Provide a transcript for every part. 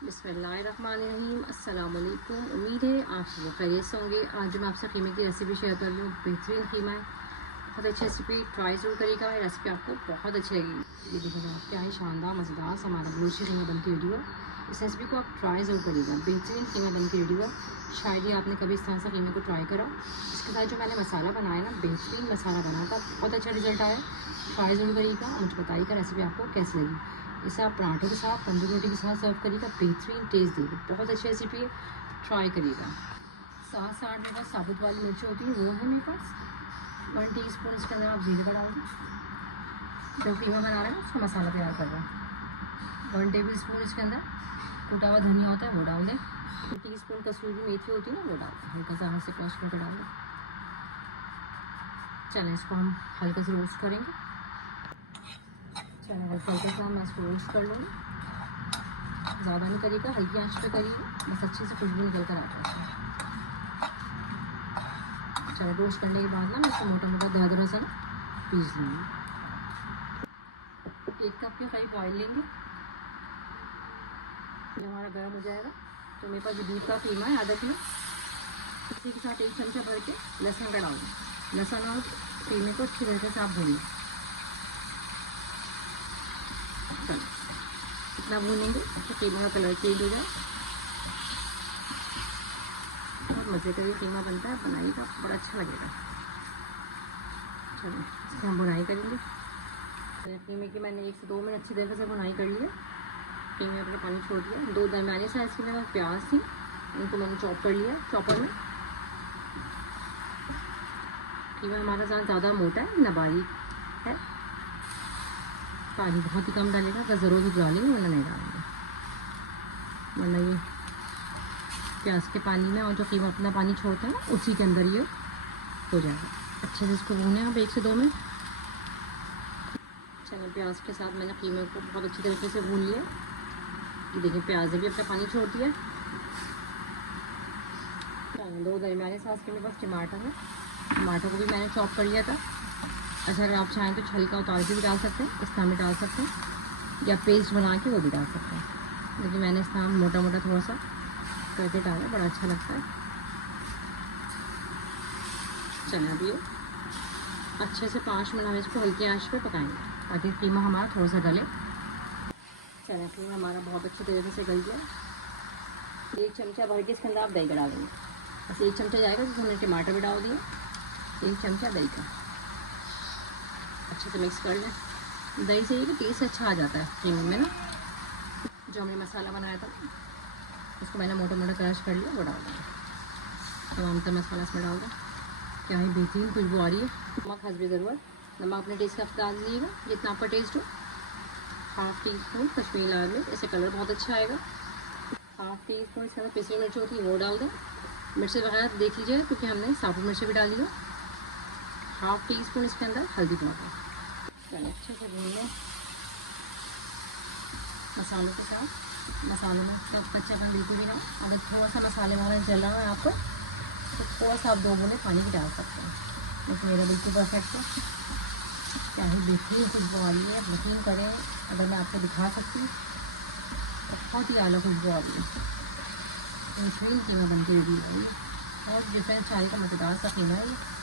बिस्मिल्लाहिर्रहमानिर्रहीम। अस्सलाम वालेकुम। उम्मीद है आप सब खैरियत से होंगे। आज मैं आपसे कीमे की रेसिपी शेयर कर रही हूँ। बेहतरीन कीमा है, बहुत अच्छी रेसिपी, ट्राई ज़रूर करिएगा। रेसिपी आपको बहुत अच्छी लगेगी। ये देखिएगा आप क्या ही शानदार मज़ेदार से हमारा बलोची कीमा बनती रेडी हुआ। इस रेसिपी को आप ट्राई ज़रूर करिएगा। बेहतरीन कीमा बनती रेडी हुआ। शायद ही आपने कभी इस तरह से कीमे को ट्राई करा। इसके साथ जो मैंने मसाला बनाया ना, बेहतरीन मसाला बना था, बहुत अच्छा रिजल्ट आया। ट्राई ज़रूर करिएगा। मुझे बताइएगा रेसिपी आपको कैसी लगी। इसे आप पराठों के साथ, तंदूरी रोटी के साथ सर्व करिएगा। बेहतरीन टेस्ट देगा, बहुत अच्छी रेसिपी है, ट्राई करिएगा। 7 मेरे पास साबुत वाली मिर्ची होती है, वो है मेरे पास। 1 टीस्पून इसके अंदर आप जीरे का डाल दें। जो कीमा बना रहे हैं उसका मसाला तैयार कर रहे हैं। 1 टेबल स्पून इसके अंदर कूटा हुआ धनिया होता है, वो डाल दें। 2 टीस्पून कसूरी मेथी होती है ना, वो डाल दें। हल्का सा हाथ से क्रश करके डाल दें। चलें, इसको हम हल्का से रोस्ट करेंगे। चलें, हल्का सा मैं इसको रोस्ट कर लूँगी। ज़्यादा नहीं करिएगा, हल्की आंच पे करिएगा, बस अच्छे से खुशबू निकल कर आता है। चलो, रोस्ट करने के बाद ना मैं इसको मोटा मोटा दरदरा सा ना पीस लूँगी। 1 कप के करीब ऑयल लेंगे। ये हमारा गर्म हो जाएगा तो मेरे पास बीफ का कीमा है आधा किलो। इसी के साथ 1 चमचा भर के लहसुन का डाल दें। लहसुन और कीमे को अच्छी तरीके से आप भून लें। चलो, इतना भूनेंगे तो कीमा का कलर चेंज हो जाए। बहुत मज़े का ये कीमा बनता है, बनाइएगा, बड़ा अच्छा लगेगा। चलो, इसकी हम बुनाई करेंगे। कीमे की मैंने 1 से 2 मिनट अच्छी तरीके से बुनाई कर लिया। कीमे अपना पानी छोड़ दिया। 2 दरमियानी साइज़ की मेरे पास प्याज थी, उनको मैंने चॉप कर लिया चॉपर में। कीमा हमारा ज़्यादा मोटा है ना बारीक है। पानी बहुत ही कम डालेगा, अगर ज़रूरत तो डालेंगे, वरना नहीं डालेंगे। वरना ये प्याज के पानी में और जो कीमा अपना पानी छोड़ता है ना, उसी के अंदर ये हो जाएगा। अच्छे से इसको भूनें आप 1 से 2 मिनट। चलिए, प्याज के साथ मैंने कीमे को बहुत अच्छी तरीके से भून लिया। ये देखिए, प्याज ने भी अपना पानी छोड़ दिया। 2 दरमियाने साइज़ के मेरे पास टमाटर है। टमाटर को भी मैंने चॉप कर लिया था। अच्छा, अगर आप चाहें तो छलका उतार के भी डाल सकते हैं, इस तरह भी डाल सकते हैं, या पेस्ट बना के वो भी डाल सकते हैं। लेकिन मैंने इस तरह मोटा मोटा थोड़ा सा करके डाला, बड़ा अच्छा लगता है। चलिए, अब ये अच्छे से 5 मिनट हम इसको हल्की आंच पे पकाएंगे ताकि कीमा हमारा थोड़ा सा गले। चलिए, कीमा हमारा बहुत अच्छे तरीके से गल गया। 1 चमचा भर के इसके अंदर आप दही का डालेंगे। बस 1 चमचा जाएगा, जिसमें हमने टमाटर भी डाल दिए। 1 चमचा दही का अच्छे से मिक्स कर लें। दही से ये कि टेस्ट अच्छा आ जाता है कीमे में ना। जो हमने मसाला बनाया था उसको मैंने मोटा मोटा क्रश कर लिया, वो डाल दें। तमाम तरह मसाला इसमें डाल दें। क्या ही बेहतरीन खुशबू आ रही है। नमक हस्बे ज़रूरत, नमक अपने टेस्ट का डाल दीजिएगा जितना आपका टेस्ट हो। 1/2 टीस्पून कश्मीरी लाल मिर्च, इससे कलर बहुत अच्छा आएगा। 1/2 टीस्पून इसके अंदर पिसी मिर्च होती है, वो डाल दें। मिर्ची वगैरह देख लीजिए, क्योंकि हमने साबुत मिर्ची भी डाली है। 1/2 टीस्पून इसके अंदर हल्दी पाउडर। चलिए, अच्छे से भून लें मसालों के साथ। मसालों में तो कच्चापन बिल्कुल भी ना। अगर थोड़ा सा मसाले वगैरह जल रहा है आपको, तो थोड़ा सा आप 2 बूंदे पानी भी डाल सकते हैं। लेकिन मेरा बिल्कुल परफेक्ट है। क्या ही बेहतरीन खुशबू आ रही है, यकीन करें, अगर मैं आपको दिखा सकती, बहुत ही आला खुशबू आ रही है। बेहतरीन कीमा बन के रेडी है। बहुत डिफरेंट स्टाइल का मज़ेदार सा कीमा है।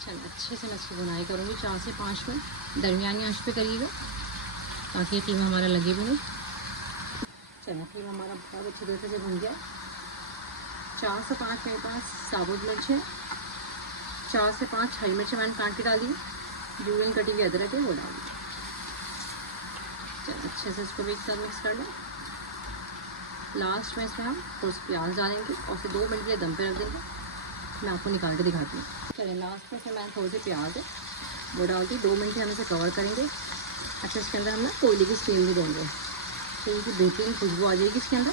चल, अच्छे से मैं इसकी बुनाई करूँगी 4 से 5 मिनट। दरमियानी आंच पे करिएगा ताकि ये कीमा हमारा लगे भी नहीं। चलिए, कीमा हमारा बहुत अच्छे तरीके से भुन गया। 4 से 5 मेरे पास साबुत मिर्च है। 4 से 5 हरी मिर्च मैंने काट के डाली। जूलियन कटी हुई अदरक है, वो डाल दी। चलिए, अच्छे से इसको भी एक साथ मिक्स कर लें। लास्ट में इसमें हम थोड़ा सा प्याज डालेंगे और उसे 2 मिनट के लिए दम पे रख देंगे। मैं आपको निकाल के दिखाती हूँ। चलिए, लास्ट में से मैंने थोड़े से प्याज है वो डाल दी। 2 मिनट हम इसे कवर करेंगे। अच्छा, इसके अंदर हम ना कोयले की स्टीम भी देंगे, तो ये बेहतरीन खुशबू आ जाएगी इसके अंदर।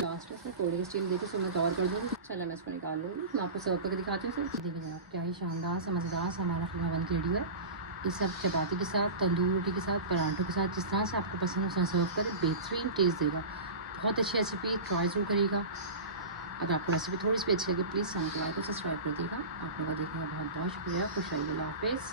लास्ट में से कोयले की स्टीम देकर इसको मैं कवर कर दूँगी। चलो, मैं इसको निकाल लूँगी। मैं आपको सर्व करके दिखाती हूँ। फिर देखिए आप, क्या ही शानदार सा मज़ेदार सा हमारा कीमा बन के रेडी है। ये सब चपाती के साथ, तंदूर रोटी के साथ, पराठों के साथ, जिस तरह से आपको पसंद हो उस तरह सर्व करें। बेहतरीन टेस्ट देगा, बहुत अच्छी रेसिपी, ट्राई ज़रूर करिएगा। अगर आपको रेसिपी थोड़ी सी अच्छी लगी, प्लीज़ चैनल को लाइक और सब्सक्राइब कर दीजिएगा। आप लोगों का देखने का बहुत बहुत शुक्रिया। खुश रहिए, अल्लाह हाफ़िज़।